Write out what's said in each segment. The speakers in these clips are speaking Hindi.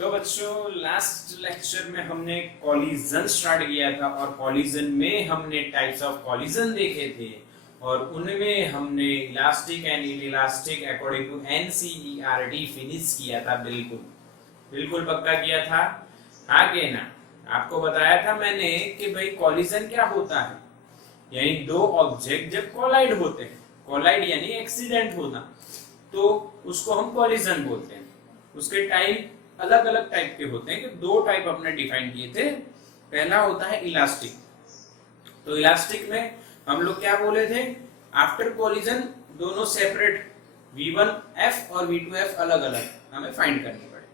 तो बच्चों लास्ट लेक्चर में हमने कॉलिजन स्टार्ट किया था और कॉलिजन में हमने टाइप्स ऑफ कॉलिजन देखे थे और उनमें हमने elastic and inelastic according to NCERT finish किया था। बिल्कुल बिल्कुल पक्का किया था। आगे ना आपको बताया था मैंने कि भाई कॉलिजन क्या होता है, यानी दो ऑब्जेक्ट जब कोलाइड होते हैं, कोलाइड यानी एक्सीडेंट होना, तो उसको हम कॉलिजन बोलते हैं। उसके टाइप अलग अलग टाइप के होते हैं कि दो टाइप अपने डिफाइन किए थे। पहला होता है इलास्टिक। तो इलास्टिक में हम लोग क्या बोले थे, आफ्टर कॉलिजन दोनों सेपरेट V1F और V2F अलग अलग हमें फाइंड करनी पड़े।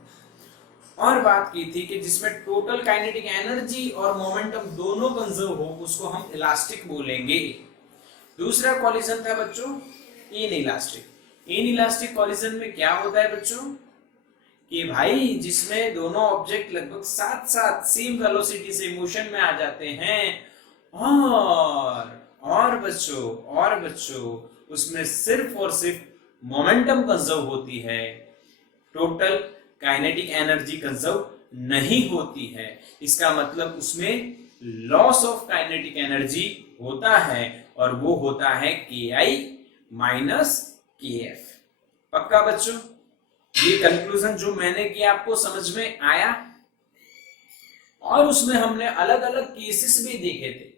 और बात की थी कि जिसमें टोटल काइनेटिक एनर्जी और मोमेंटम दोनों कंजर्व हो उसको हम इलास्टिक बोलेंगे। दूसरा कॉलिजन था बच्चों इनइलास्टिक। इनइलास्टिक कॉलिजन में क्या होता है बच्चों कि भाई जिसमें दोनों ऑब्जेक्ट लगभग साथ साथ सेम वेलोसिटी से मोशन में आ जाते हैं और बच्चों उसमें सिर्फ और सिर्फ मोमेंटम कंजर्व होती है, टोटल काइनेटिक एनर्जी कंजर्व नहीं होती है। इसका मतलब उसमें लॉस ऑफ काइनेटिक एनर्जी होता है और वो होता है KI माइनस KF। पक्का बच्चों, ये कंक्लूजन जो मैंने किया आपको समझ में आया? और उसमें हमने अलग अलग केसेस भी देखे थे।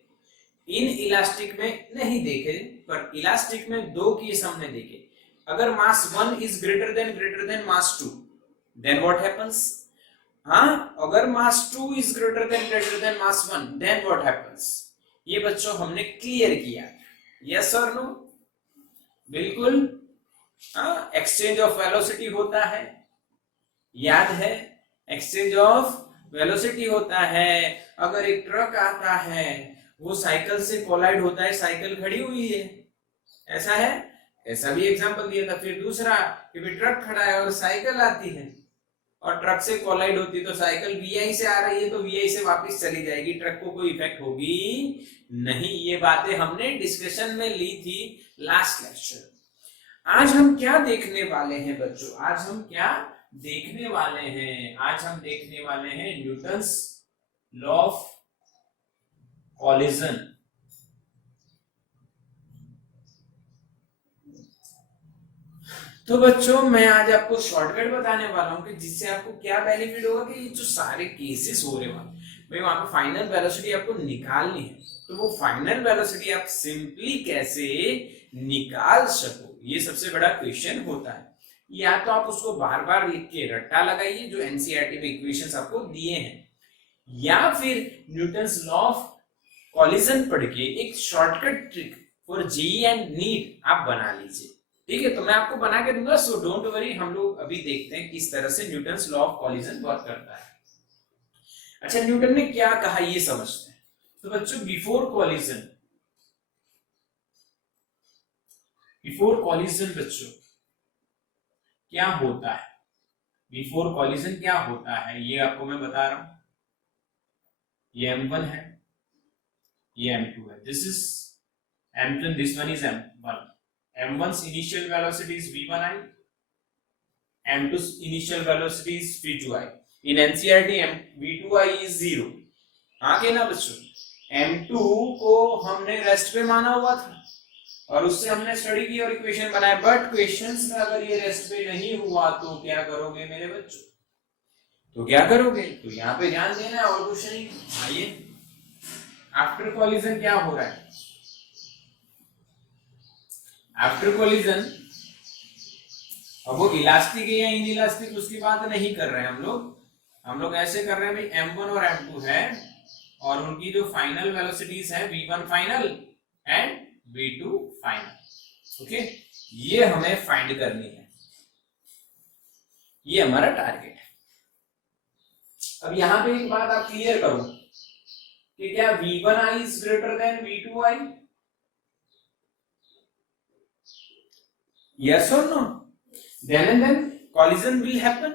इन इलास्टिक में नहीं देखे, पर इलास्टिक में दो केस हमने देखे। अगर mass 1 is greater than mass 2, then what happens? हाँ, अगर mass 2 is greater than mass 1, then what happens? ये बच्चों हमने क्लियर किया। यस और नो? बिल्कुल। एक्सचेंज ऑफ वेलोसिटी होता है, याद है? एक्सचेंज ऑफ वेलोसिटी होता है। अगर एक ट्रक आता है, वो साइकिल से कोलाइड होता है, साइकिल खड़ी हुई है, ऐसा है? ऐसा भी एग्जांपल दिया था। फिर दूसरा कि भी ट्रक खड़ा है और साइकिल आती है और ट्रक से कोलाइड होती है, तो साइकिल VI से आ रही है तो VI से वापस चली जाएगी, ट्रक को कोई इफेक्ट होगी नहीं। ये बातें हमने डिस्कशन में ली थी लास्ट लेक्चर। आज हम क्या देखने वाले हैं बच्चों? आज हम क्या देखने वाले हैं? आज हम देखने वाले हैं न्यूटन्स लॉ ऑफ कॉलिजन। तो बच्चों मैं आज आपको शॉर्टकट बताने वाला हूं कि जिससे आपको क्या बेनिफिट होगा कि ये जो सारे केसेस हो रहे हैं भाई वहां पे फाइनल वेलोसिटी आपको निकालनी है, तो वो फाइनल वेलोसिटी आप सिंपली कैसे निकाल सको, ये सबसे बड़ा क्वेश्चन होता है। या तो आप उसको बार बार लिख के रट्टा लगाइए जो एनसीईआरटी में इक्वेशंस आपको दिए हैं, या फिर न्यूटन्स लॉ ऑफ कॉलिजन पढ़ के एक shortcut trick for JEE and NEET आप बना लीजिए। ठीक है, तो मैं आपको बना के दूंगा, सो डोंट वरी। हम लोग अभी देखते हैं किस तरह से Newton's law of collision work करता है। अच्छा, न्यूटन ने क्या कहा ये समझते हैं। तो बच्चों बिफोर कॉलिजन बच्चों क्या होता है? बिफोर कॉलिजन क्या होता है ये आपको मैं बता रहा हूं। ये M1 है, ये M2 है, this is M2, this one is M1. M1's initial velocity is V1I, M2's initial velocity is V2I. In NCERT V2I is 0. आगे ना बच्चों, M2 को हमने रेस्ट पे माना हुआ था और उससे हमने स्टडी की और इक्वेशन बनाया, बट क्वेश्चंस में अगर ये रेस्ट पे नहीं हुआ तो क्या करोगे मेरे बच्चों? तो क्या करोगे? तो यहाँ पे ध्यान देना और कुछ नहीं। आइए, आफ्टर कॉलिजन क्या हो रहा है? आफ्टर कॉलिजन अब वो इलास्टिक है या इनइलास्टिक उसकी बात नहीं कर रहे हैं हम लोग ऐसे कर रहे हैं भाई M1 और M2 है और उनकी जो फाइनल वेलोसिटीज है V1 final and V2 final. Okay, ये हमें फाइंड करनी है, ये हमारा टारगेट है। अब यहां पे एक बात आप क्लियर करो कि क्या V1I is greater then V2I? Yes or no? Then and then collision will happen.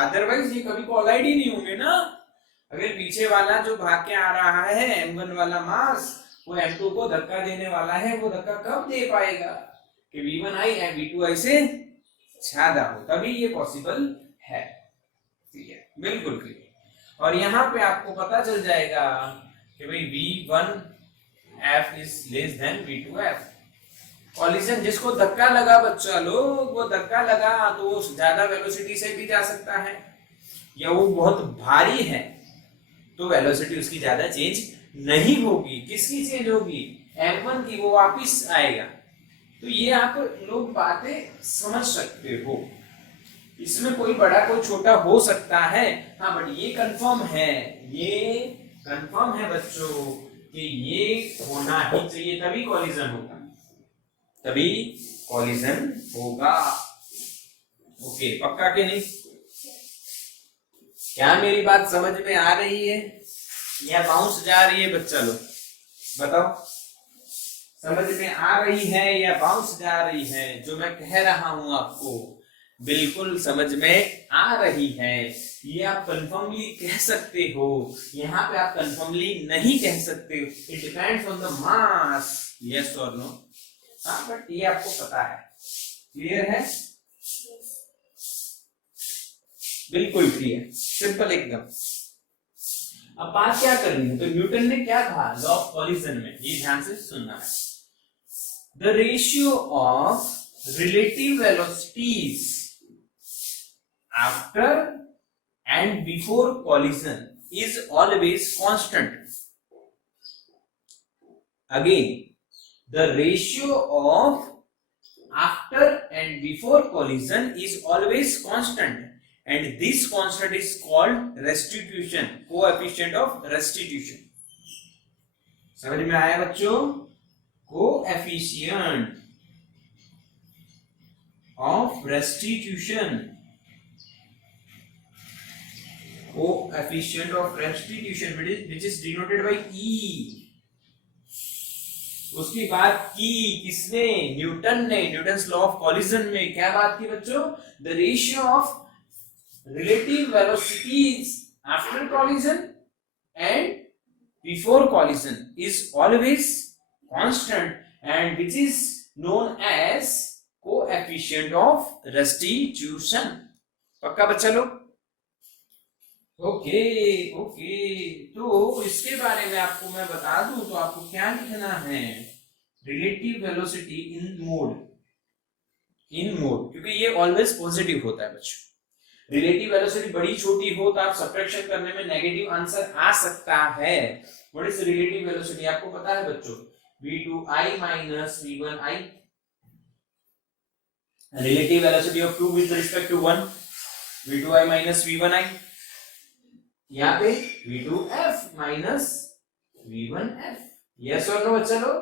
Otherwise ये कभी कोलाइड ही नहीं होंगे ना। अगर पीछे वाला जो भाग के आ रहा है M1 वाला मास वो M2 को धक्का देने वाला है, वो धक्का कब दे पाएगा कि V1I एंड V2I से ज्यादा हो, तभी ये पॉसिबल है। ठीक है। बिल्कुल क्लियर। और यहाँ पे आपको पता चल जाएगा कि भाई V1F is less than V2F। Collision जिसको धक्का लगा बच्चा लोग, वो धक्का लगा तो वो ज्यादा वेलोसिटी से भी जा सकता है, या वो बहुत भारी है तो वेलोसिटी उसकी ज्यादा चेंज नहीं होगी। किसकी चेंज होगी? m1 की, वो वापिस आएगा। तो ये आप लोग बातें समझ सकते हो। इसमें कोई बड़ा कोई छोटा हो सकता है, हाँ, बट ये कंफर्म है, ये कंफर्म है बच्चों कि ये होना ही चाहिए, तभी कॉलिजन होगा, तभी कॉलिजन होगा। ओके, पक्का कि नहीं? क्या मेरी बात समझ में आ रही है या बाउंस जा रही है बच्चा लोग? बताओ, समझ में आ रही है या बाउंस जा रही है? जो मैं कह रहा हूं आपको बिल्कुल समझ में आ रही है, ये आप कंफर्मली कह सकते हो। यहाँ पे आप कंफर्मली नहीं कह सकते, it depends on the mass, yes और नो। हाँ, बट ये आपको पता है, क्लियर है? बिल्कुल क्लियर, सिंपल एकदम। अब बात क्या करनी है? तो न्यूटन ने क्या कहा लॉ ऑफ कॉलिजन में, ये ध्यान से सुनना है। The ratio of relative velocities after and before collision is always constant. Again, the ratio of after and before collision is always constant, and this constant is called restitution, coefficient of restitution। समझ में आया बच्चों? coefficient of restitution, coefficient of restitution which is denoted by E। उसकी बात की किसने? न्यूटन ने। न्यूटन्स लॉ ऑफ कॉलिजन में क्या बात की बच्चों? The ratio of relative velocities after collision and before collision is always constant and which is known as coefficient of restitution. पक्का बच्चा लोग? Okay okay. तो इसके बारे में आपको मैं बता दूं तो आपको क्या लिखना है? रिलेटिव वेलोसिटी इन मोड, इन मोड, क्योंकि ये ऑलवेज पॉजिटिव होता है बच्चों। रिलेटिव वेलोसिटी बड़ी छोटी हो तो आप सब्ट्रैक्शन करने में नेगेटिव आंसर आ सकता है। What is relative velocity? आपको पता है बच्चों, v2i minus v1i। Relative velocity of 2 with respect to 1, v2i minus v1i। यहाँ पे v2f माइनस v1f। यस और नो बच्चा लोग?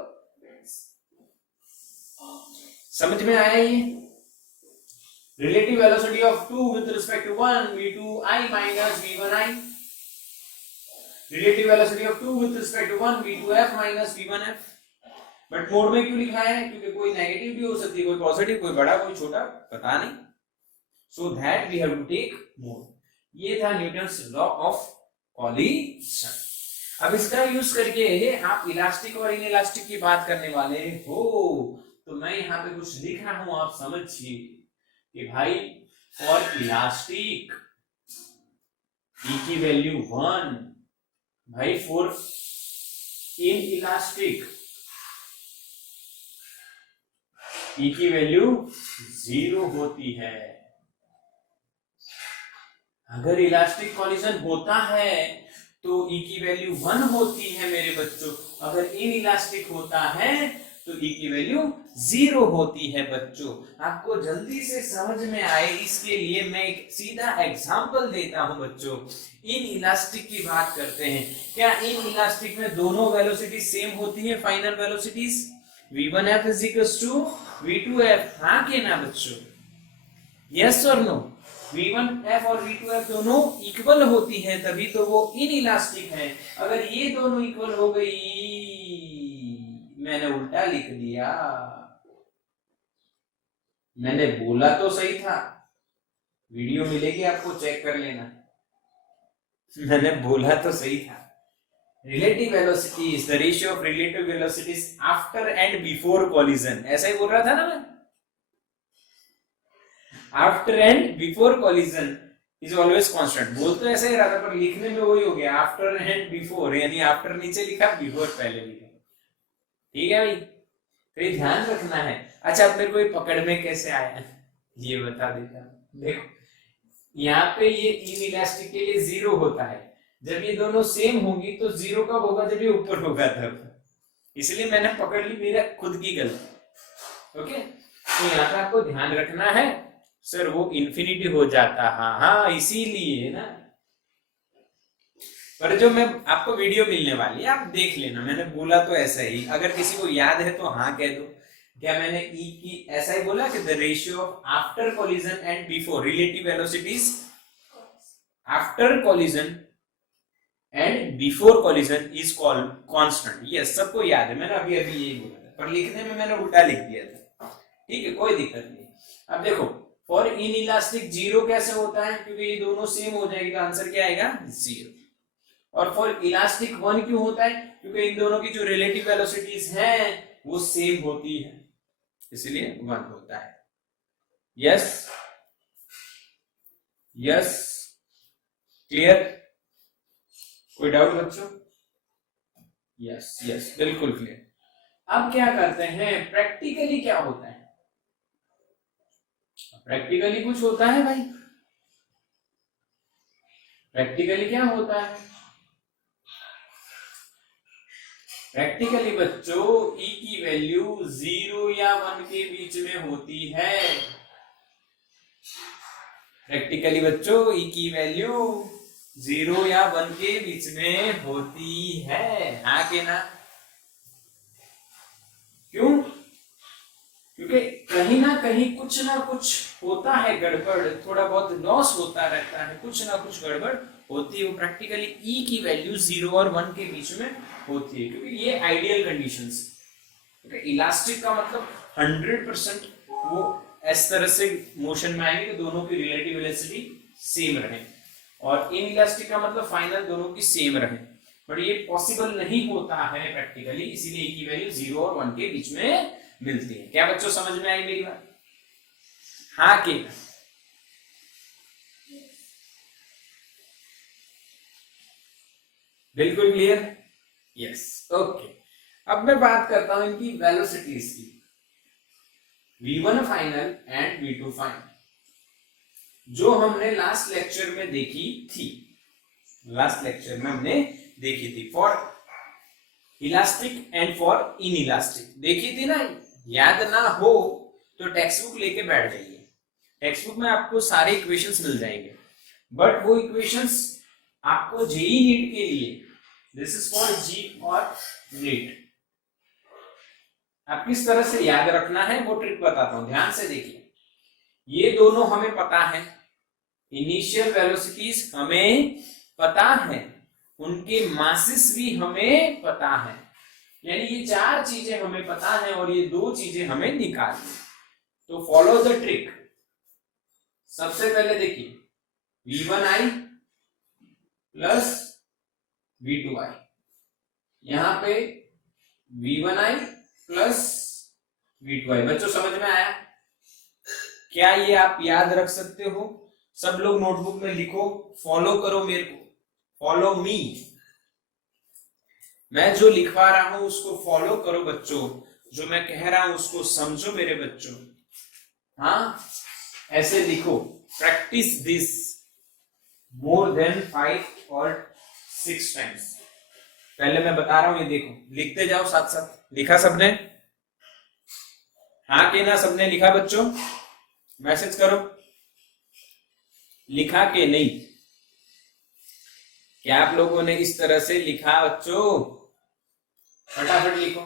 समझ में आया ये? Relative velocity of 2 with respect to 1, v2i minus v1i। Relative velocity of 2 with respect to 1, v2f minus v1f। But mod में क्यों लिखा है? क्योंकि कोई नेगेटिव भी हो सकती है, कोई पॉजिटिव, कोई बड़ा, कोई छोटा, पता नहीं। So that we have to take mod. ये था न्यूटन्स लॉ ऑफ कॉलिजन। अब इसका यूज करके आप इलास्टिक और इनइलास्टिक की बात करने वाले हो, तो मैं यहाँ पे कुछ लिख रहा हूं, आप समझिए कि भाई फॉर इलास्टिक ई की वैल्यू 1, भाई फॉर इन इलास्टिक ई की वैल्यू 0 होती है। अगर इलास्टिक कॉलिजन होता है तो ई की वैल्यू 1 होती है मेरे बच्चों। अगर इन इलास्टिक होता है तो ई की वैल्यू 0 होती है बच्चों। आपको जल्दी से समझ में आए इसके लिए मैं एक सीधा एग्जांपल देता हूं बच्चों। इन इलास्टिक की बात करते हैं। क्या इन इलास्टिक में दोनों वेलोसिटी सेम होती है? Final velocities v1f is equals to v2f, हाँ के ना बच्चों? यस और नो? v1f और v2f दोनों इक्वल होती है, तभी तो वो इन इलास्टिक है। अगर ये दोनों इक्वल हो गई, मैंने उल्टा लिख दिया, मैंने बोला तो सही था, वीडियो मिलेगी आपको, चेक कर लेना। मैंने बोला तो सही था। Relative velocity is the ratio of relative velocities after and before collision, ऐसा ही बोल रहा था ना मैं? After and before collision is always constant. बोल तो ऐसा ही रहा था पर लिखने में वही हो गया, आफ्टर एंड बिफोर, यानी आफ्टर नीचे लिखा, बिफोर पहले लिखा। ठीक है भाई, तो ये ध्यान रखना है। अच्छा, अब मेरे को ये पकड़ में कैसे आया ये बता देता। देखो यहाँ पे ये इनइलास्टिक के लिए 0 होता है, जब ये दोनों सेम होंगी तो 0 कब होगा, जब ये ऊपर होगा तब। इसलिए मैंने पकड़ ली, मेरा खुद की गलती। ओके, तो यहाँ पे आपको ध्यान रखना है। सर वो इंफिनिटी हो जाता, हाँ हाँ इसीलिए ना। पर जो मैं आपको वीडियो मिलने वाली है आप देख लेना, मैंने बोला तो ऐसा ही, अगर किसी को याद है तो हाँ कह दो। क्या मैंने ई की ऐसा ही बोला कि the ratio of after collision and before relative velocities, after collision and before collision is called constant. Yes, सबको याद है, मैंने अभी अभी यही बोला था, पर लिखने में मैंने उल्टा लिख दिया था। ठीक है, कोई दिक्कत नहीं। अब देखो फॉर इन इलास्टिक 0 कैसे होता है, क्योंकि ये दोनों सेम हो जाएगी तो आंसर क्या आएगा 0। और फॉर इलास्टिक 1 क्यों होता है, क्योंकि इन दोनों की जो रिलेटिव वेलोसिटीज हैं वो सेम होती है, इसलिए 1 होता है। यस यस, क्लियर, कोई डाउट बच्चों? यस यस, बिल्कुल क्लियर। अब क्या करते हैं, प्रैक्टिकली क्या होता है? प्रैक्टिकली कुछ होता है भाई, प्रैक्टिकली क्या होता है? प्रैक्टिकली बच्चों ई की वैल्यू 0 या 1 के बीच में होती है। प्रैक्टिकली बच्चों ई की वैल्यू 0 या 1 के बीच में होती है, हाँ के ना? क्यों? क्योंकि कहीं ना कहीं कुछ ना कुछ होता है गड़बड़, थोड़ा बहुत लॉस होता रहता है, कुछ ना कुछ गड़बड़ होती है। वो प्रैक्टिकली ई की वैल्यू 0 और 1 के बीच में होती है, क्योंकि ये आइडियल कंडीशंस। इलास्टिक का मतलब 100% वो इस तरह से मोशन में आएंगे कि दोनों की रिलेटिव वेलोसिटी सेम रहे, और इन इलास्टिक का मतलब फाइनल दोनों की सेम रहे, बट ये पॉसिबल नहीं होता है प्रैक्टिकली, इसीलिए ई की वैल्यू 0 और 1 के बीच में मिलती है। क्या बच्चों समझ में आई मेरी बात? हाँ के? बिल्कुल क्लियर? Yes, okay. अब मैं बात करता हूं इनकी वेलोसिटीज की, v1 final and v2 final, जो हमने लास्ट लेक्चर में देखी थी। लास्ट लेक्चर में हमने देखी थी for elastic and for in elastic देखी थी ना। याद ना हो तो टेक्स्ट बुक लेके बैठ जाइए, टेक्स्ट बुक में आपको सारे इक्वेशंस मिल जाएंगे, बट वो इक्वेशंस आपको जेई नीट के लिए, दिस इज फॉर जी और नीट, आप किस तरह से याद रखना है वो ट्रिक बताता हूं, ध्यान से देखिए। ये दोनों हमें पता है, इनिशियल वेलोसिटीज हमें पता है, उनके मासेस भी हमें पता है, यानी ये 4 चीजें हमें पता है और ये 2 चीजें हमें निकालनी। तो फॉलो द ट्रिक। सबसे पहले देखिए v1i प्लस v2i, यहां पे v1i प्लस v2i। बच्चों समझ में आया? क्या ये आप याद रख सकते हो? सब लोग नोटबुक में लिखो, फॉलो करो मेरे को, फॉलो मी। मैं जो लिखवा रहा हूं उसको फॉलो करो बच्चों, जो मैं कह रहा हूं उसको समझो मेरे बच्चों। हाँ, ऐसे लिखो, प्रैक्टिस दिस मोर देन 5 और 6 टाइम्स। पहले मैं बता रहा हूं, ये देखो, लिखते जाओ साथ साथ। लिखा सबने? हाँ के ना? सबने लिखा बच्चों? मैसेज करो, लिखा के नहीं? क्या आप लोगों ने इस तरह से लिखा बच्चों? फटाफट लिखो।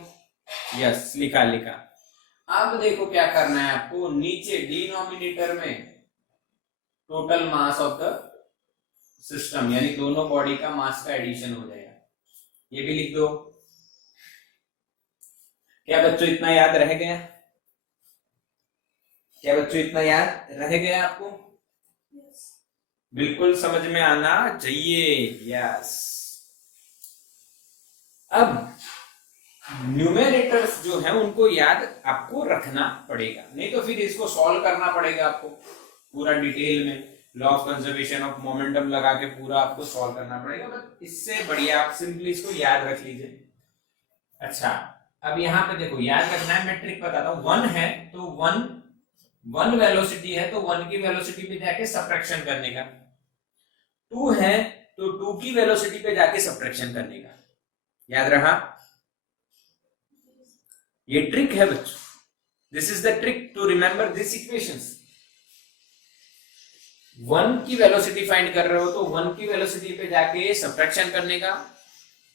यस, लिखा लिखा। अब देखो क्या करना है आपको, नीचे डिनोमिनेटर में total mass of the system, यानी दोनों बॉडी का मास का एडिशन हो जाएगा, ये भी लिख दो। क्या बच्चों इतना याद रह गया? क्या बच्चों इतना याद रह गया आपको? बिल्कुल समझ में आना चाहिए। यस। अब न्यूमेरेटर्स जो है उनको याद आपको रखना पड़ेगा, नहीं तो फिर इसको सॉल्व करना पड़ेगा आपको पूरा डिटेल में। Law of conservation of momentum लगा के पूरा आपको सॉल्व करना पड़ेगा, बट इससे बढ़िया आप सिंपली इसको याद रख लीजिए। अच्छा, अब यहाँ पे देखो याद रखना है, मैं ट्रिक बताता हूँ। 1 है तो 1 वेलोसिटी है तो 1 की वेलोसिटी पे जाके सब्ट्रैक्शन करने का, 2 है तो 2 की वेलोसिटी पे जाके सब्ट्रैक्शन करने का। याद रहा? ये ट्रिक है बच्चों, this is the trick to remember this equations. 1 की वेलोसिटी फाइंड कर रहे हो तो 1 की वेलोसिटी पे जाके सब्ट्रैक्शन करने का।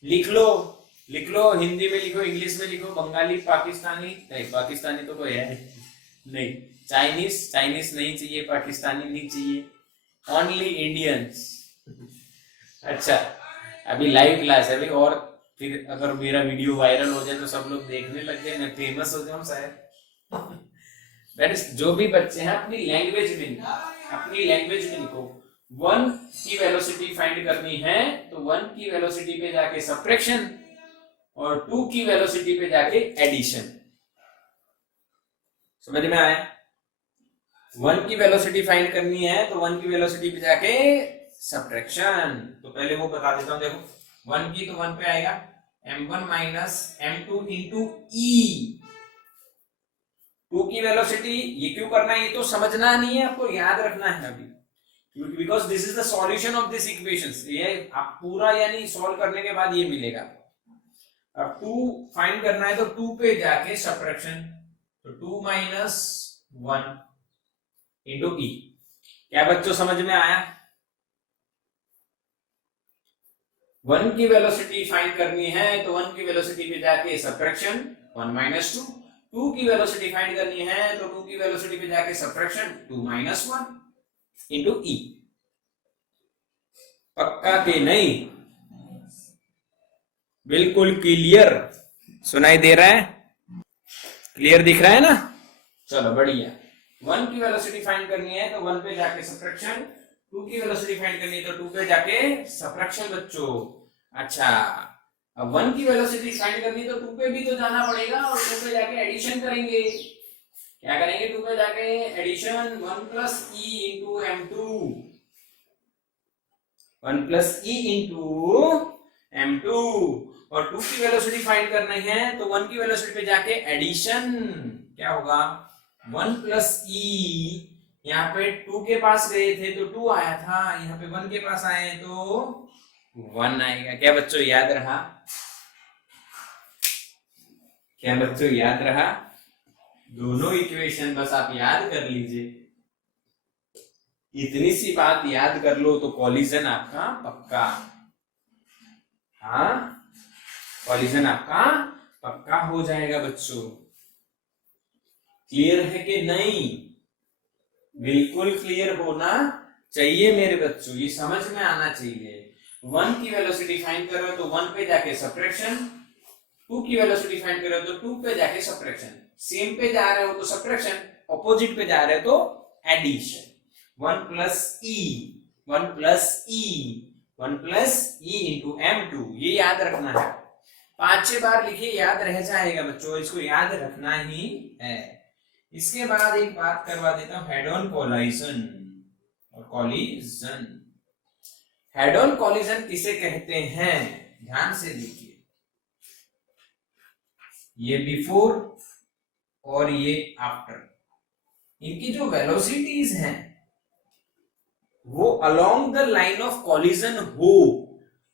लिख लो, लिख लो, हिंदी में लिखो, इंग्लिश में लिखो, बंगाली, पाकिस्तानी नहीं, पाकिस्तानी तो कोई है नहीं, चाइनीज नहीं चाहिए, पाकिस्तानी नहीं चाहिए, ओनली इंडियंस। अच्छा, अभी लाइव क्लास है अभी, और फिर अगर मेरा वीडियो वायरल हो जाए तो सब लोग देखने लग जाए, मैं फेमस हो जाऊं शायद। दैट इज, जो भी बच्चे हैं अपनी लैंग्वेज में लिखो, अपनी लैंग्वेज में लिखो। 1 की वेलोसिटी फाइंड करनी है तो 1 की वेलोसिटी पे जाके सब्ट्रैक्शन और 2 की वेलोसिटी पे जाके एडिशन। समझ में आया? 1 की वेलोसिटी फाइंड करनी है तो 1 की वेलोसिटी पे जाके सब्ट्रैक्शन। तो पहले वो बता देता हूं, देखो 1 की तो 1 पे आएगा m1 माइनस m2 इंटू ई। 2 की वेलोसिटी, ये क्यों करना है ये तो समझना नहीं है, आपको याद रखना है अभी, because this is the solution of this equations. ये आप पूरा यानी सॉल्व करने के बाद ये मिलेगा। अब 2 फाइंड करना है तो 2 पे जाके सब्ट्रैक्शन, तो 2 माइनस 1 इंटू ई। क्या बच्चों समझ में आया? 1 की वेलोसिटी फाइंड करनी है तो 1 की वेलोसिटी पे जाके सब्ट्रैक्शन 1 माइनस 2, 2 की वेलोसिटी फाइंड करनी है तो 2 की वेलोसिटी पे जाके सब्ट्रैक्शन 2 माइनस 1 इंटू ई। पक्का के नहीं? बिल्कुल क्लियर सुनाई दे रहा है? क्लियर दिख रहा है ना? चलो बढ़िया। 1 की वेलोसिटी फाइंड करनी है तो 1 पे जाके सब्ट्रैक्शन, 2 की वेलोसिटी फाइंड करनी है तो 2 पे जाके सब्ट्रैक्शन बच्चों। अच्छा, अब 1 की वेलोसिटी फाइंड करनी तो 2 पे भी तो जाना पड़ेगा और 2 पे जाके एडिशन करेंगे। क्या करेंगे? 2 पे जाके addition 1 plus e into m2, 1 plus e into m2। और 2 की वेलोसिटी फाइंड करनी है तो 1 की वेलोसिटी पे जाके एडिशन, क्या होगा 1 प्लस ई, यहाँ पे 2 के पास गए थे तो 2 आया था, यहाँ पे 1 के पास आए तो 1 आएगा। क्या बच्चों याद रहा? क्या बच्चों याद रहा? दोनों इक्वेशन बस आप याद कर लीजिए, इतनी सी बात याद कर लो तो कॉलिजन आपका पक्का। हाँ, कॉलिजन आपका पक्का हो जाएगा बच्चों। क्लियर है कि नहीं? बिल्कुल क्लियर होना चाहिए मेरे बच्चों, ये समझ में आना चाहिए। 1 की वेलोसिटी फाइंड कर रहे हो तो 1 पे जाके सब्ट्रैक्शन, 2 की वेलोसिटी फाइंड कर रहे हो तो 2 पे जाके सब्ट्रैक्शन, सेम पे जा रहे हो तो सब्ट्रैक्शन, ऑपोजिट पे जा रहे हो तो एडिशन। 1 प्लस ई, 1 प्लस ई, 1 प्लस ई इंटू m2, ये याद रखना है। 5-6 बार लिखिए, याद रह जाएगा बच्चों, इसको याद रखना ही है। इसके बाद एक बात करवा देता हूं, हेड ऑन कोलाइजन और कॉलिजन। हेड ऑन कॉलिजन किसे कहते हैं? ध्यान से देखिए, ये बिफोर और ये आफ्टर, इनकी जो वेलोसिटीज हैं वो along the line of collision हो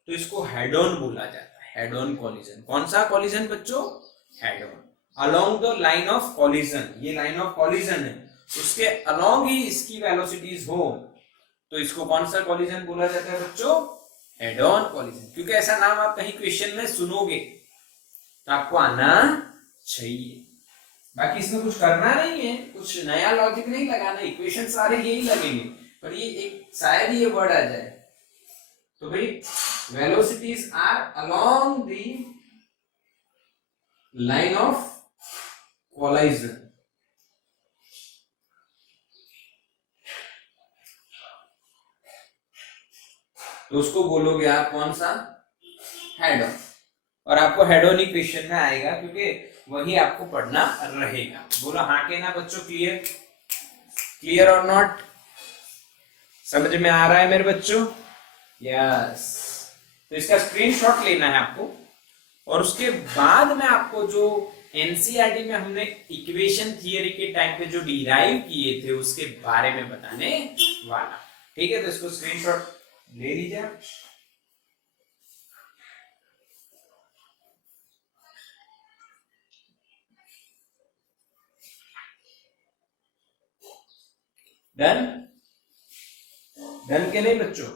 तो इसको हेड ऑन बोला जाता है। हेड ऑन कॉलिजन, कौन सा कॉलिजन बच्चों? Head on, along the line of collision, ये लाइन ऑफ कॉलिजन है, उसके अलोंग ही इसकी वेलोसिटीज हो तो इसको कौन सा कॉलिजन बोला जाता है बच्चों? Head on collision. क्योंकि ऐसा नाम आप कहीं क्वेश्चन में सुनोगे तो आपको आना चाहिए। बाकी इसमें कुछ करना नहीं है, कुछ नया लॉजिक नहीं लगाना, इक्वेशन सारे यही लगेंगे, पर ये एक शायद ये वर्ड आ जाए तो भाई velocities are along the line of collision. तो उसको बोलोगे आप कौन सा? Head on. और आपको हेड ऑन ही क्वेश्चन में आएगा क्योंकि वही आपको पढ़ना रहेगा। बोलो हाँ के ना बच्चों? क्लियर? क्लियर और नॉट? समझ में आ रहा है मेरे बच्चों? यस। तो इसका स्क्रीनशॉट लेना है आपको, और उसके बाद में आपको जो एनसीईआरटी में हमने इक्वेशन थियरी के टाइम पे जो डिराइव किए थे उसके बारे में बताने वाला। ठीक है, तो इसको स्क्रीनशॉट ले लीजिए आप। डन? डन के नहीं बच्चों?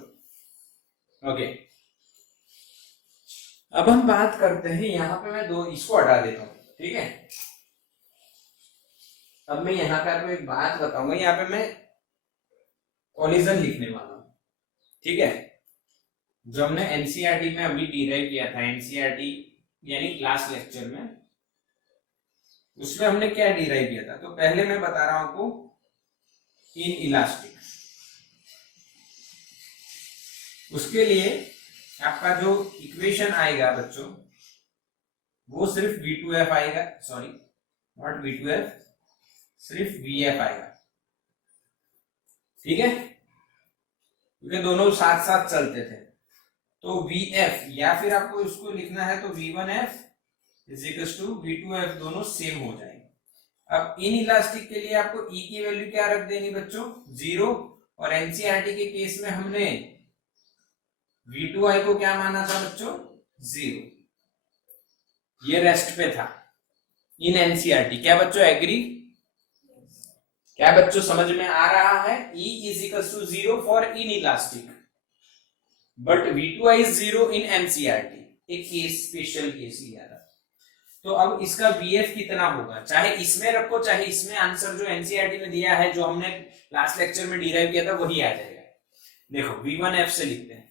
ओके। अब हम बात करते हैं, यहां पे मैं दो इसको हटा देता हूं, ठीक है। अब मैं यहां पे आपको एक बात बताऊंगा, यहां पे मैं कॉलिजन लिखने वाला हूं, ठीक है। जो हमने एनसीईआरटी में अभी डिराइव किया था, एनसीईआरटी यानी क्लास लेक्चर में, उसमें हमने क्या डिराइव किया था? तो पहले मैं बता रहा हूं आपको इन इलास्टिक। उसके लिए आपका जो इक्वेशन आएगा बच्चों, वो सिर्फ V2F आएगा, सॉरी नॉट V2F, सिर्फ VF आएगा, ठीक है, क्योंकि दोनों साथ साथ चलते थे। तो VF, या फिर आपको इसको लिखना है तो V1F is equal to V2F, दोनों सेम हो जाएंगे। अब इन इलास्टिक के लिए आपको E की वैल्यू क्या रख देनी बच्चों? 0। और एनसीईआरटी के केस में हमने V2I को क्या माना था बच्चों? 0। ये रेस्ट पे था इन एनसीईआरटी। क्या बच्चों एग्री? क्या बच्चों समझ में आ रहा है? E is equal to 0 for inelastic, but V2I is 0 in NCERT. एक केस, स्पेशल केस लिया था। तो अब इसका VF कितना होगा? चाहे इसमें रखो चाहे इसमें, आंसर जो एनसीईआरटी में दिया है, जो हमने लास्ट लेक्चर में डिराइव किया था, वही आ जाएगा। देखो V1F से लिखते हैं।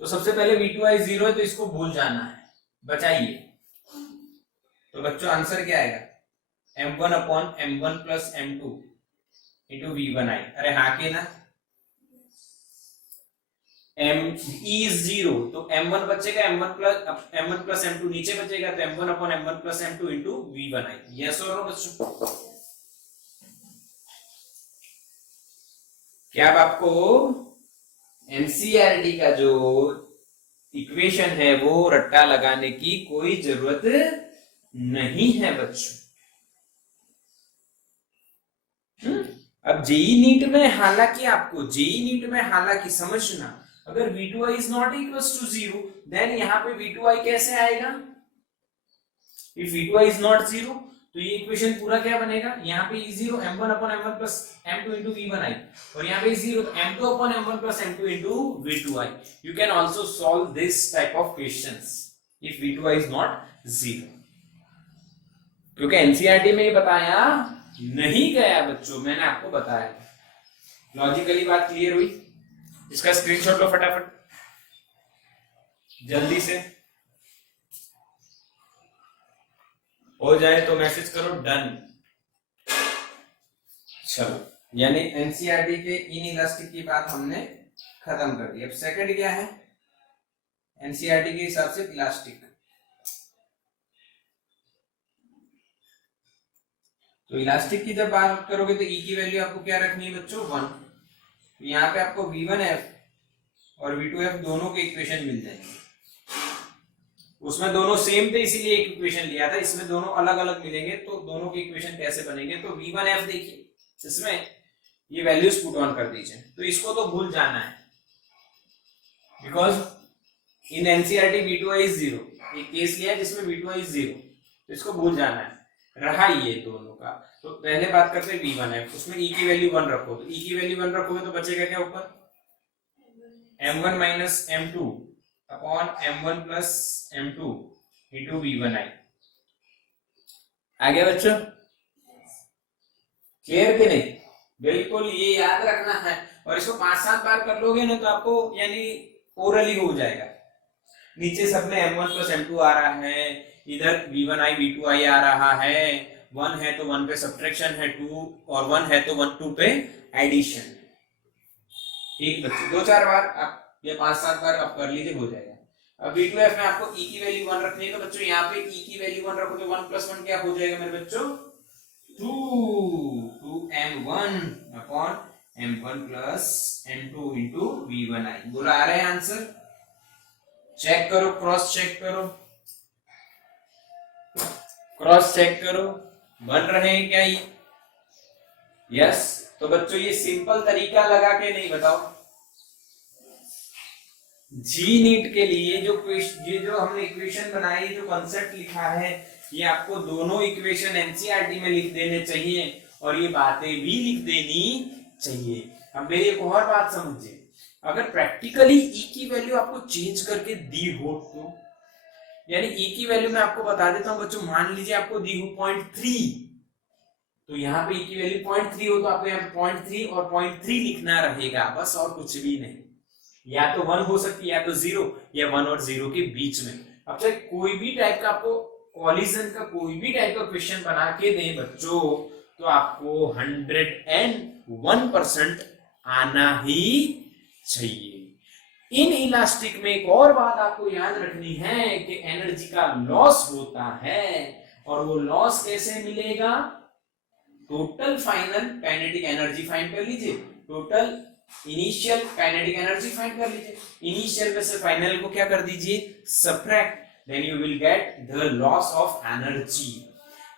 तो सबसे पहले V2I 0 है, तो इसको भूल जाना है, बचाइए। तो बच्चों आंसर क्या आएगा? M1 upon M1 plus M2 into V1I। अरे हाँ के ना, E is 0, तो M1 बचेगा, M1 प्लस M2 नीचे बचेगा, तो M1 upon M1 plus M2 into V1I। Yes और नो बच्चों? क्या अब आपको एनसीईआरटी का जो इक्वेशन है वो रट्टा लगाने की कोई जरूरत नहीं है बच्चों? अब जेई नीट में हालांकि समझना, अगर V2I is not equal to 0, then यहाँ पे V2I कैसे आएगा? इफ V2I इज नॉट 0, तो ये इक्वेशन पूरा क्या बनेगा? यहाँ पे E0 M1 upon M1 plus M2 into V1I, और यहाँ पे 0 M2 upon M1 plus M2 into V2I। You can also solve this type of questions if V2I is not 0, क्योंकि एनसीईआरटी में ये बताया नहीं गया बच्चों, मैंने आपको बताया। लॉजिकली बात क्लियर हुई? इसका स्क्रीनशॉट लो फटाफट जल्दी से, हो जाए तो मैसेज करो डन। चलो, यानी एनसीईआरटी के इन इलास्टिक की बात हमने खत्म कर दी। अब सेकंड क्या है? एनसीईआरटी के हिसाब से इलास्टिक। तो इलास्टिक की जब बात करोगे तो E की वैल्यू आपको क्या रखनी है बच्चों? 1। तो यहाँ पे आपको V1F और V2F दोनों के इक्वेशन मिल जाएंगे। उसमें दोनों सेम थे इसीलिए एक इक्वेशन लिया था, इसमें दोनों अलग अलग मिलेंगे, तो दोनों के इक्वेशन कैसे बनेंगे? तो V1F देखिए, इसमें ये वैल्यूज पुट ऑन कर दीजिए। तो इसको तो भूल जाना है, because in NCERT V2I is 0। एक केस लिया जिसमें V2I इज 0, तो इसको भूल जाना है। रहा ये दोनों का। तो पहले बात करते हैं V1F, उसमें E की वैल्यू 1 रखो। तो E की वैल्यू 1 रखोगे तो बचेगा क्या ऊपर? M1 minus M2 upon M1 plus M2 into V1I। आ गया बच्चों? क्लियर कि नहीं? बिल्कुल, ये याद रखना है, और इसको 5-7 बार कर लोगे ना तो आपको यानी ओरली हो जाएगा। नीचे सब में M1 प्लस M2 आ रहा है, इधर V1I V2I आ रहा है, 1 है तो 1 पे सब्ट्रैक्शन है 2, और 1 है तो 1 2 पे एडिशन। ठीक बच्चों, 2-4 बार आप या 5-7 बार आप कर लीजिए, हो जाएगा। अब V2F में आपको E की वैल्यू 1 रखनी है, तो बच्चों यहाँ पे E की वैल्यू 1 रखो तो 1 प्लस 1 क्या हो जाएगा मेरे बच्चों? 2 M1 upon m1 plus m2 into v1i। बोला आ रहे हैं आंसर? चेक करो, क्रॉस चेक करो, क्रॉस चेक करो, बन रहे हैं क्या ये? यस। तो बच्चों ये सिंपल तरीका लगा के नहीं बताओ, जी नीट के लिए ये जो हमने इक्वेशन बनाई, जो कॉन्सेप्ट लिखा है, ये आपको दोनों इक्वेशन एनसीईआरटी में लिख देने चाहिए और ये बातें भी लिख देनी चाहिए। अब मेरी एक और बात समझिए, अगर प्रैक्टिकली ई की वैल्यू आपको चेंज करके दी हो तो, यानी ई की वैल्यू मैं आपको बता देता हूं बच्चों, मान लीजिए आपको दी हो 0.3, तो यहाँ पे ई की वैल्यू 0.3 हो तो आपको यहाँ पे 0.3 और 0.3 लिखना रहेगा, बस और कुछ भी नहीं। या तो 1 हो सकती है, या तो 0, या 1 और 0 के बीच में। अब चाहे कोई भी टाइप का आपको कॉलिजन का कोई भी टाइप का क्वेश्चन बना के दें बच्चों, तो आपको 101% आना ही चाहिए। इन इलास्टिक में एक और बात आपको याद रखनी है कि एनर्जी का लॉस होता है, और वो लॉस कैसे मिलेगा? Total final kinetic energy find कर लीजिए, total initial kinetic energy find कर लीजिए, इनिशियल में से फाइनल को क्या कर दीजिए, subtract, then you will get the loss of energy.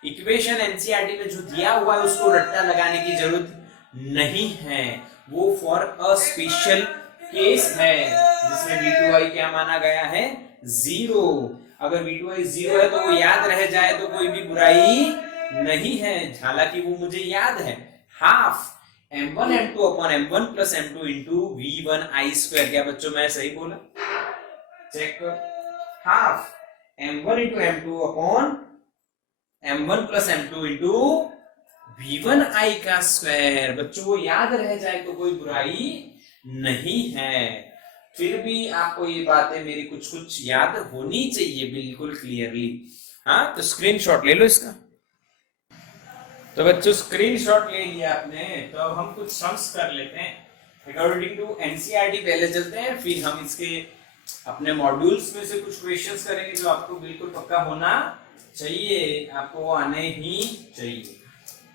Equation NCERT में जो दिया हुआ है उसको रट्टा लगाने की जरूरत नहीं है, वो फॉर अ स्पेशल केस है जिसमें v2i क्या माना गया है, 0। अगर v2i 0 है तो वो याद रह जाए तो कोई भी बुराई नहीं है, हालांकि वो मुझे याद है, half m1 m2 upon m1 plus m2 into v1i square. क्या बच्चों मैं सही बोला? चेक कर, half m1 into m2 upon m1 plus m2 into v1i का स्क्वायर। बच्चों वो याद रह जाए तो कोई बुराई नहीं है, फिर भी आपको ये बातें मेरी कुछ कुछ याद होनी चाहिए बिल्कुल क्लियरली। हाँ, तो स्क्रीनशॉट ले लो इसका। तो बच्चों स्क्रीनशॉट ले लिया आपने, तो अब हम कुछ सम्स कर लेते हैं अकॉर्डिंग टू एनसीईआरटी। पहले चलते हैं, फिर हम इसके अपने मॉड्यूल्स में से कुछ क्वेश्चंस करेंगे जो आपको बिल्कुल पक्का होना चाहिए, आपको आने ही चाहिए।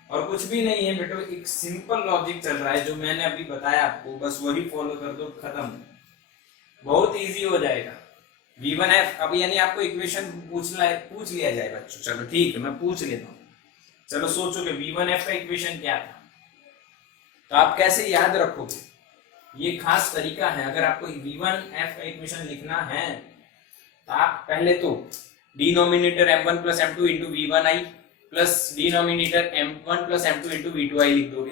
और कुछ भी नहीं है बेटो, एक सिंपल लॉजिक चल रहा है जो मैंने अभी बताया आपको, बस वही फॉलो कर दो, खत्म, बहुत इजी हो जाएगा। v1f, अब यानी आपको इक्वेशन पूछ लिया जाए बच्चों, चलो ठीक है मैं पूछ लेता हूँ। चलो सोचो कि v1f का इक्वेशन क्या था, तो आप कैसे याद रखोगे, ये खास तरीका है। अगर आपको v1f का इक्वेशन लिखना है तो आप पहले तो denominator m1 plus m2 into v1i plus denominator m1 plus m2 into v2i लिख दोगे,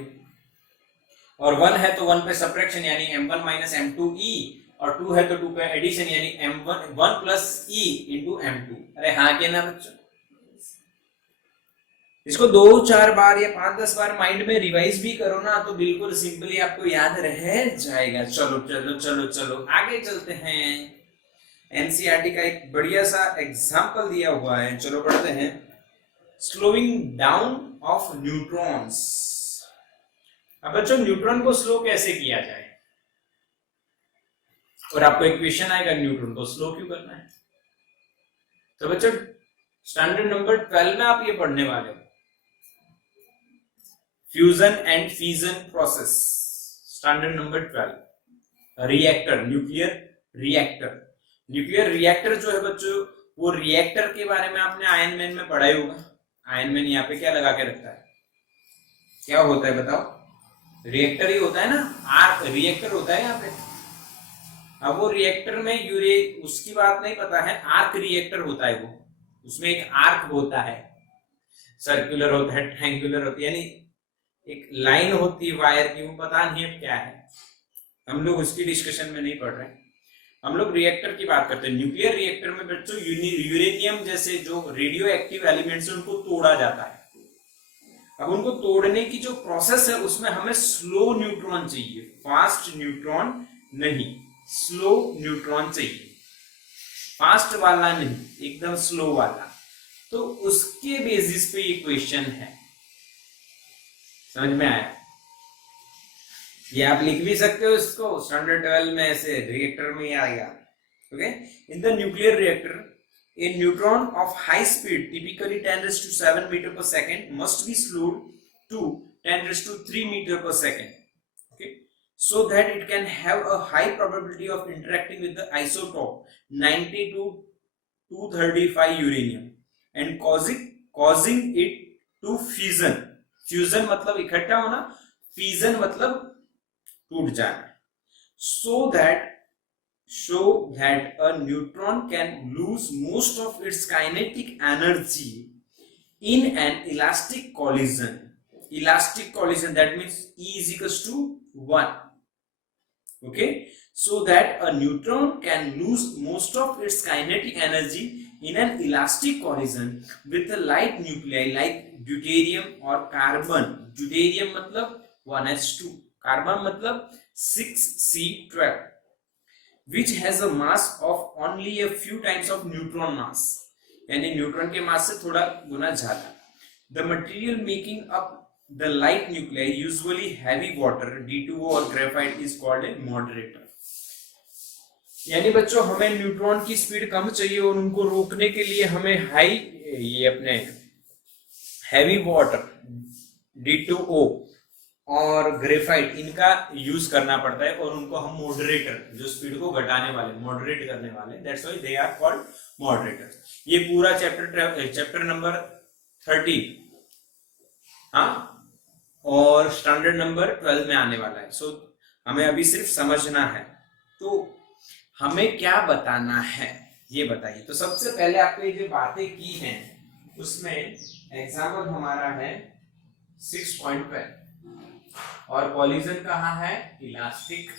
और 1 है तो 1 पे सब्ट्रैक्शन यानी m1 माइनस m2e, और 2 है तो 2 पे एडिशन यानी m1 plus e into m2। अरे हाँ के ना बच्चों, इसको 2-4 बार या 5-10 बार माइंड में रिवाइज भी करो ना तो बिल्कुल सिंपली आपको याद रह जाएगा। चलो चलो चलो चलो आगे चलते हैं। एनसीईआरटी का एक बढ़िया सा एग्जांपल दिया हुआ है, चलो पढ़ते हैं। Slowing down of neutrons. अब बच्चों न्यूट्रॉन को स्लो कैसे किया जाए, और आपको इक्वेशन आएगा न्यूट्रॉन को स्लो क्यों करना है। तो बच्चों स्टैंडर्ड नंबर 12 में आप ये पढ़ने वाले हो, fusion and fission process, standard number 12, reactor, nuclear reactor. Nuclear reactor जो है बच्चों, वो रिएक्टर के बारे में आपने आयरन मैन में पढ़ा ही होगा। आयरन मैन यहाँ पे क्या लगा के रखता है, क्या होता है बताओ, रिएक्टर ही होता है ना, आर्क रिएक्टर होता है यहाँ पे। अब वो रिएक्टर में उसकी बात नहीं पता है, आर्क रिएक्टर होता है वो, उसमें एक आर्क होता है, सर्कुलर होता है, ट्रायंगुलर होती है, यानी एक लाइन होती है वायर की, वो पता नहीं है क्या है, हम लोग उसकी डिस्कशन में नहीं पढ़ रहे हैं, हम लोग रिएक्टर की बात करते हैं। न्यूक्लियर रिएक्टर में बच्चों यूरेनियम जैसे जो रेडियो एक्टिव एलिमेंट्स है उनको तोड़ा जाता है। अब उनको तोड़ने की जो प्रोसेस है उसमें हमें स्लो न्यूट्रॉन चाहिए, फास्ट न्यूट्रॉन नहीं, स्लो न्यूट्रॉन चाहिए, फास्ट वाला नहीं, एकदम स्लो वाला। तो उसके बेसिस पे ये क्वेश्चन है, समझ में आया? ये आप लिख भी सकते हो इसको स्टैंडर्ड 12 में, ऐसे रिएक्टर में ही आएगा। Okay, in the nuclear reactor a neutron of high speed typically 10⁷ meter per second must be slowed to 10�3 meter per second. Okay, so that it can have a high probability of interacting with the isotope 90 to 235 uranium and causing it to fusion. Fusion मतलब इकट्ठा होना, फिजन मतलब टूट जाना. so that a neutron can lose most of its kinetic energy in an elastic collision. Elastic collision, that means E is equals to 1. Okay, so that a neutron can lose most of its kinetic energy in an elastic collision with a light nuclei like deuterium or carbon. Deuterium मतलब 1s2, carbon मतलब 6c12, which has a mass of only a few times of neutron mass, यानी न्यूट्रॉन के मास से थोड़ा गुना ज्यादा. The material making up the light nuclei, usually heavy water, D2O or graphite, is called a moderator. यानी बच्चों हमें न्यूट्रॉन की स्पीड कम चाहिए और उनको रोकने के लिए हमें हाई ये अपने हैवी वाटर D2O और ग्रेफाइट इनका यूज करना पड़ता है और उनको हम मॉडरेटर, जो स्पीड को घटाने वाले, मॉडरेट करने वाले, that's why they are called moderator. ये पूरा चैप्टर नंबर 30 हाँ और स्टैंडर्ड नंबर 12 में आने वाला है. सो हमें अभी सिर्फ समझना है. तो हमें क्या बताना है ये बताइए. तो सबसे पहले आपको ये जो बातें की हैं उसमें एग्जाम्पल हमारा है 6.12 और कॉलिजन कहाँ है, इलास्टिक.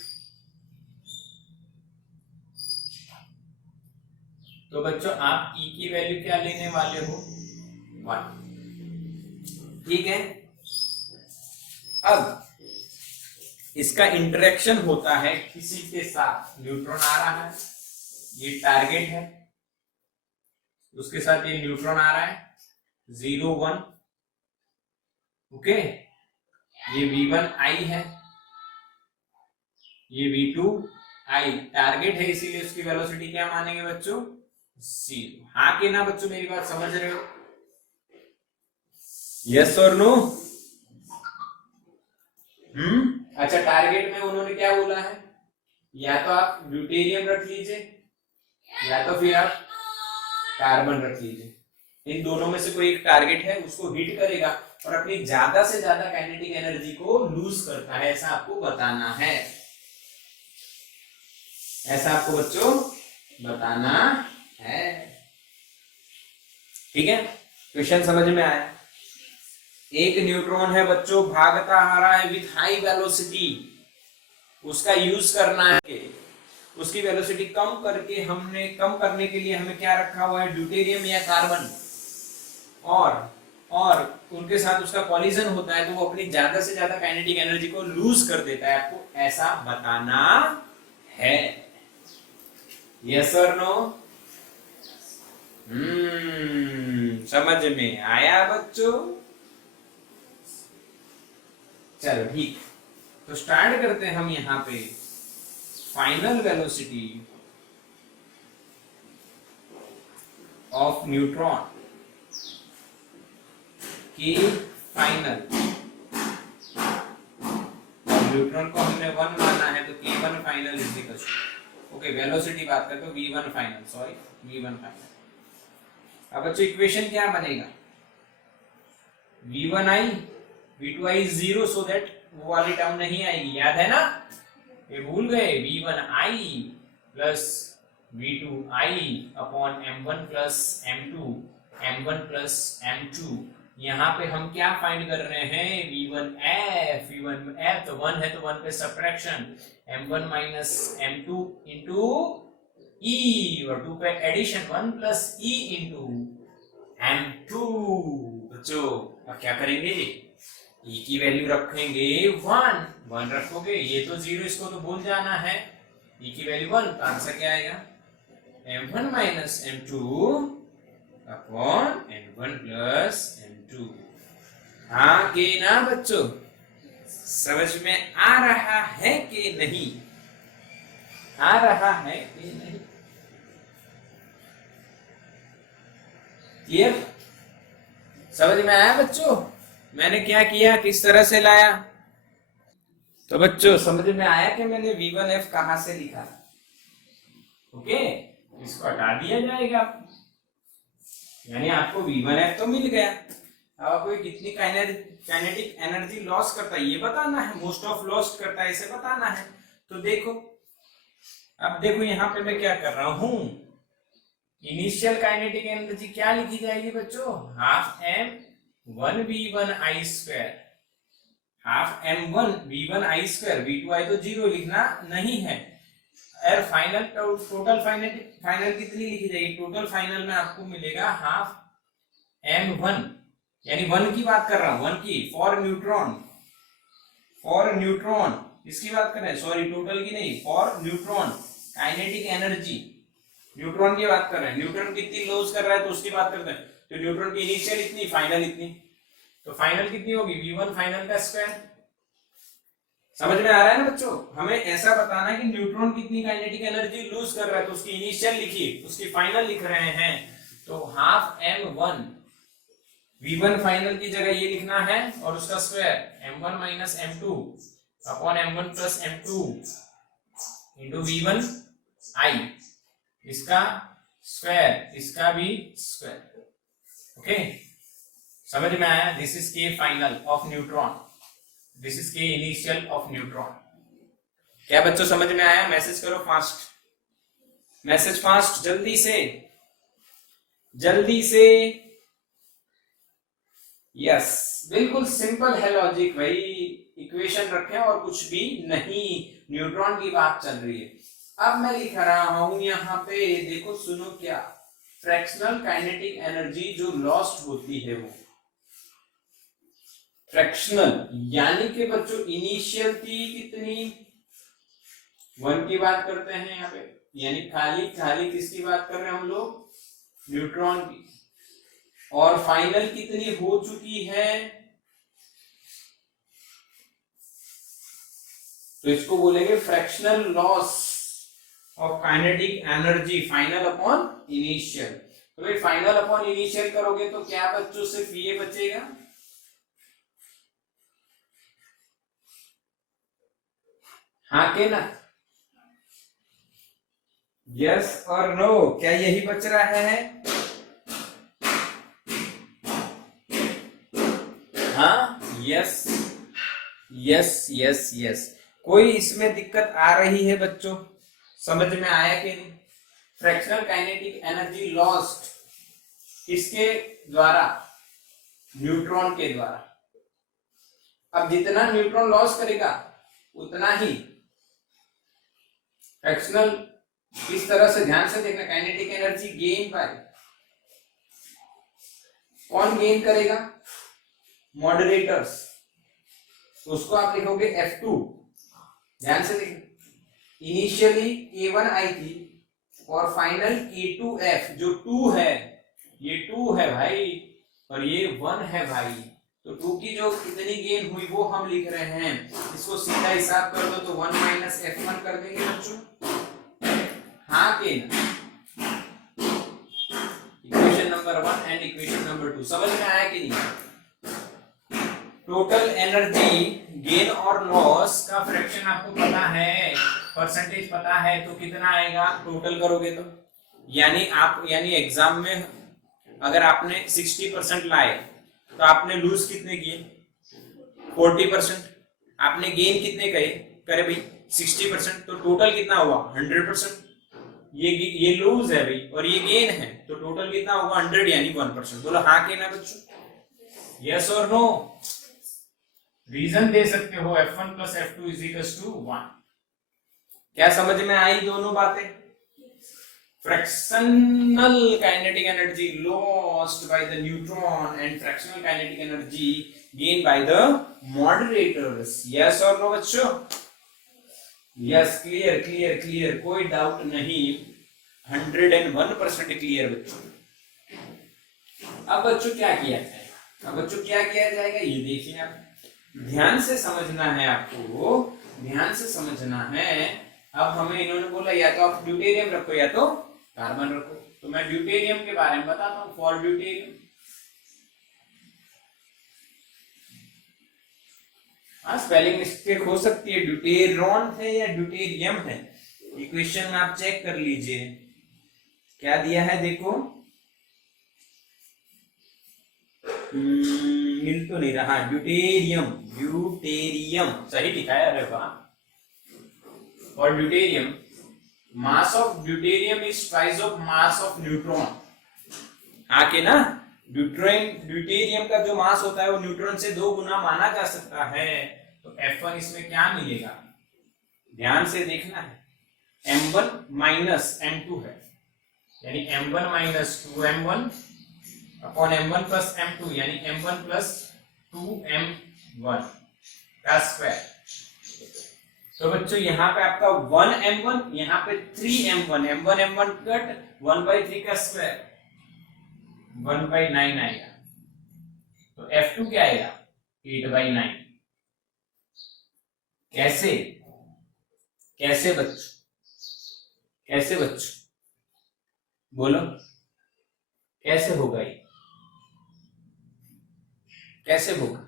तो बच्चों आप E की वैल्यू क्या लेने वाले हो, 1. ठीक है. अब इसका इंटरेक्शन होता है किसी के साथ, न्यूट्रॉन आ रहा है, ये टारगेट है, उसके साथ ये न्यूट्रॉन आ रहा है 0 1. ओके, ये V1I है, ये V2I. टारगेट है इसीलिए उसकी वेलोसिटी क्या मानेंगे बच्चों, 0. हाँ कि ना बच्चों, मेरी बात समझ रहे हो, यस और नो. अच्छा, टारगेट में उन्होंने क्या बोला है, या तो आप ड्यूटेरियम रख लीजिए या तो फिर आप कार्बन रख लीजिए. इन दोनों में से कोई एक टारगेट है, उसको हिट करेगा और अपनी ज्यादा से ज्यादा काइनेटिक एनर्जी को लूज करता है, ऐसा आपको बताना है. ऐसा आपको बच्चों बताना है. ठीक है, क्वेश्चन समझ में आया. एक न्यूट्रॉन है बच्चों, भागता आ रहा है विथ हाई वेलोसिटी, उसका यूज करना है. उसकी वेलोसिटी कम करने के लिए हमें क्या रखा हुआ है, ड्यूटेरियम या कार्बन, और उनके साथ उसका कॉलिजन होता है तो वो अपनी ज्यादा से ज्यादा काइनेटिक एनर्जी को लूज कर देता है. आपको ऐसा बताना है. यस और नो. समझ में आया बच्चों. चलो ठीक, तो स्टार्ट करते हैं हम यहां पे. फाइनल वेलोसिटी ऑफ न्यूट्रॉन की फाइनल, न्यूट्रॉन को हमने 1 माना है तो K1 final is equal to, okay velocity बात करते हो V1 final, sorry V1 final. अब बच्चों इक्वेशन क्या बनेगा, V1I V2I is 0, so that वो वाली टर्म नहीं आएगी, याद है ना, ये भूल गए. V1I plus V2I upon M1 plus M2, M1 plus M2. यहाँ पे हम क्या फाइंड कर रहे हैं, V1F तो 1 है तो 1 पे subtraction, M1 minus M2 into E और 2 पे addition, 1 plus E into M2. बच्चों अब क्या करेंगे, E की वैल्यू रखेंगे 1 रखोगे, ये तो 0, इसको तो भूल जाना है. E की वैल्यू 1, तो आंसर क्या आएगा, M1 minus M2 upon M1 plus M2. हाँ कि ना बच्चों, समझ में आ रहा है कि नहीं, आ रहा है कि नहीं, क्लियर, समझ में आया बच्चों मैंने क्या किया, किस तरह से लाया. तो बच्चों समझ में आया कि मैंने V1F कहां से लिखा? ओके, इसको हटा दिया जाएगा, यानी आपको V1F तो मिल गया। अब आपको कितनी काइनेटिक एनर्जी लॉस करता है ये बताना है, मोस्ट ऑफ लॉस्ट करता है इसे बताना है। तो देखो, अब देखो यहाँ पे मैं क्या कर रहा हूं, इनिशियल काइनेटिक एनर्जी क्या लिखी जाएगी बच्चों? Half m1 v1 i square, half m1 v1 i square, v2 i तो जीरो लिखना नहीं है। और फाइनल टोटल फाइनल कितनी लिखी जाएगी? टोटल फाइनल में आपको मिलेगा हाफ m1, यानी 1 की बात कर रहा हूं, 1 की, फॉर न्यूट्रॉन इसकी बात कर रहे हैं, सॉरी टोटल की नहीं, for neutron kinetic energy, neutron की बात कर रहे हैं। न्यूट्रॉन कितनी लॉस कर रहा है तो उसकी बात करते हैं। तो न्यूट्रॉन की इनिशियल इतनी, फाइनल इतनी, तो फाइनल कितनी होगी? v1 फाइनल का स्क्वायर। समझ में आ रहा है ना बच्चों? हमें ऐसा बताना है कि न्यूट्रॉन कितनी काइनेटिक एनर्जी लूज कर रहा है, तो उसकी इनिशियल लिखिए, उसकी फाइनल लिख रहे हैं, तो हाफ m1 v1 फाइनल की जगह ये लिखना है और उसका square m1 minus m2 upon m1 plus m2 into v1 i, इसका स्क्वायर, इसका भी स्क्वायर। ओके, समझ में आया? दिस इज के final of neutron, this is के इनिशियल ऑफ न्यूट्रॉन। क्या बच्चों समझ में आया? मैसेज करो फास्ट, मैसेज फास्ट, जल्दी से जल्दी से। यस, बिल्कुल सिंपल है लॉजिक भाई, इक्वेशन रखें और कुछ भी नहीं, न्यूट्रॉन की बात चल रही है। अब मैं लिख रहा हूं यहाँ पे, देखो सुनो क्या, फ्रैक्शनल काइनेटिक एनर्जी जो लॉस्ट होती है वो फ्रैक्शनल, यानी कि बच्चों इनिशियल थी कितनी? 1 की बात करते हैं यहाँ पे, यानी खाली खाली किसकी बात कर रहे हैं हम लोग? न्यूट्रॉन की। और फाइनल कितनी हो चुकी है? तो इसको बोलेंगे fractional loss of kinetic energy, final upon initial. तो भाई फाइनल अपॉन इनिशियल करोगे तो क्या बच्चों सिर्फ ये बचेगा? हाँ के ना? यस और नो, क्या यही बच रहा है? हाँ, यस यस यस यस। कोई इसमें दिक्कत आ रही है बच्चों? समझ में आया कि नहीं? फ्रैक्शनल काइनेटिक एनर्जी लॉस्ट किसके द्वारा? न्यूट्रॉन के द्वारा। अब जितना न्यूट्रॉन लॉस करेगा उतना ही फ्रैक्शनल, इस तरह से ध्यान से देखना, काइनेटिक एनर्जी गेन पाए, कौन गेन करेगा? मॉडरेटर्स, उसको आप लिखोगे F2, ध्यान से देखना, इनिशियली K1 आई थी और फाइनल K2F, जो 2 है, ये 2 है भाई और ये 1 है भाई, तो 2 की जो कितनी गेन हुई वो हम लिख रहे हैं। इसको सीधा हिसाब कर दो तो 1 माइनस F1 कर देंगे बच्चों। हाँ के equation number 1 and equation number 2 समझ में आया कि नहीं? टोटल एनर्जी गेन और लॉस का फ्रैक्शन आपको पता है, परसेंटेज पता है, तो कितना आएगा टोटल करोगे तो? यानी एग्जाम में अगर आपने 60% लाए तो आपने लूज कितने किए? 40%। आपने गेन कितने करे भाई? 60%। तो टोटल कितना हुआ? 100%। ये लूज है भाई और ये गेन है, तो टोटल कितना होगा? 100 यानी 1%। बोलो हाँ के ना बच्चों? यस और नो? रीजन दे सकते हो, F1 plus F2 is equals to 1। क्या समझ में आई दोनों बातें? Fractional kinetic energy lost by the neutron and fractional kinetic energy gain by the moderators. Yes और नो बच्चों? यस, क्लियर क्लियर क्लियर, कोई डाउट नहीं, 101% क्लियर बच्चों। अब बच्चों क्या किया जाएगा? अब बच्चों क्या किया जाएगा ये देखिए, आप ध्यान से समझना है, आपको ध्यान से समझना है। अब हमें इन्होंने बोला या तो आप ड्यूटेरियम रखो या तो कार्बन रखो, तो मैं ड्यूटेरियम के बारे में बताता हूं। फॉर ड्यूटेरियम, हाँ स्पेलिंग मिस्टेक हो सकती है, ड्यूटेरॉन है या ड्यूटेरियम है, इक्वेशन में आप चेक कर लीजिए क्या दिया है देखो। मिल तो नहीं रहा, ड्यूटेरियम, ड्यूटेरियम सही लिखा है, अरे वाह। और deuterium, mass of deuterium is twice of mass of neutron. आके ना ड्यूटेरियम का जो मास होता है वो न्यूट्रॉन से 2 गुना माना जा सकता है। तो F1 इसमें क्या मिलेगा, ध्यान से देखना है, M1 माइनस M2 है, यानी M1 minus 2M1 upon M1 plus M2, यानी M1 प्लस 2M1 का स्क्वायर। तो बच्चों यहाँ पे आपका 1M1, यहाँ पे 3M1, M1 M1 कट, 1/3 का स्क्वायर 1/9 आएगा। तो F2 क्या आएगा 8/9। कैसे कैसे बच्चों, कैसे बच्चों बोलो, कैसे होगा ये, कैसे होगा?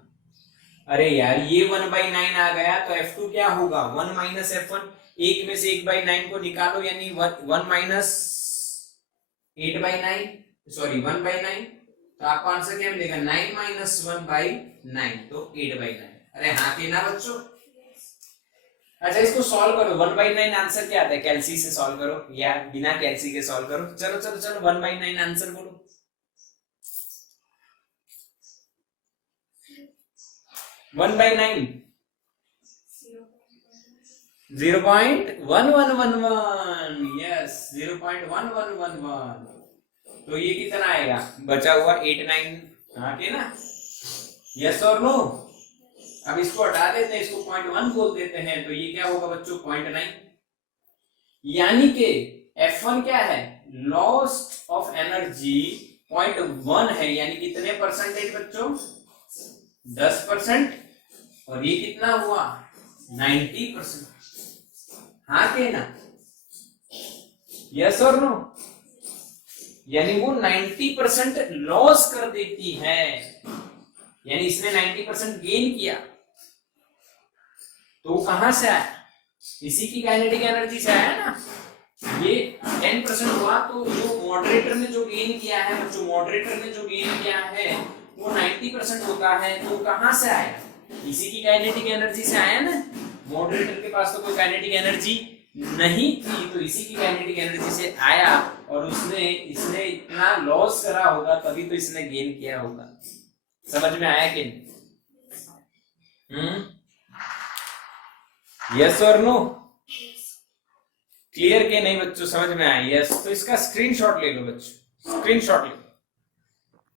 अरे यार ये 1/9 आ गया तो F2 क्या होगा 1 माइनस F1, एक में से 1/9 को निकालो, यानी 1 माइनस 8/9, सॉरी 1/9, तो आपको आंसर क्या मिलेगा 9 माइनस 1/9, तो 8/9। अरे हाँ कि ना बच्चों? अच्छा इसको सॉल्व करो, 1/9 आंसर क्या आता है, कैलसी से सॉल्व करो या बिना कैलसी के सॉल्व करो। चलो चलो चलो 1/9 आंसर बोलो। 1/9 0.1111, यस 0.1111। तो ये कितना आएगा, बचा हुआ 8/9, हाँ के ना, यस और नो? अब इसको हटा देते हैं, इसको 0.1 बोल देते हैं, तो ये क्या होगा बच्चों 0.9, यानी कि F1 क्या है, लॉस ऑफ एनर्जी 0.1 है, यानी कितने परसेंटेज बच्चों 10%, और ये कितना हुआ 90%, हाँ के ना, यस और नो? यानी वो 90% लॉस कर देती है, यानी इसने 90% गेन किया। तो कहां से आया, इसी की काइनेटिक एनर्जी से आया ना। ये 10% हुआ, तो जो मॉडरेटर ने जो गेन किया है, जो मॉडरेटर ने जो गेन किया है वो 90% होता है, तो कहां से आया, इसी की काइनेटिक एनर्जी से आया ना। मॉडरेटर के पास तो कोई काइनेटिक एनर्जी नहीं थी, तो इसी की काइनेटिक एनर्जी से आया, और इसने इतना लॉस करा होगा तभी तो इसने गेन किया होगा। समझ में आया कि नहीं? यस और नो? क्लियर के नहीं बच्चों, समझ में आया? यस, तो इसका स्क्रीनशॉट ले लो बच्चों, स्क्रीनशॉट ले लो।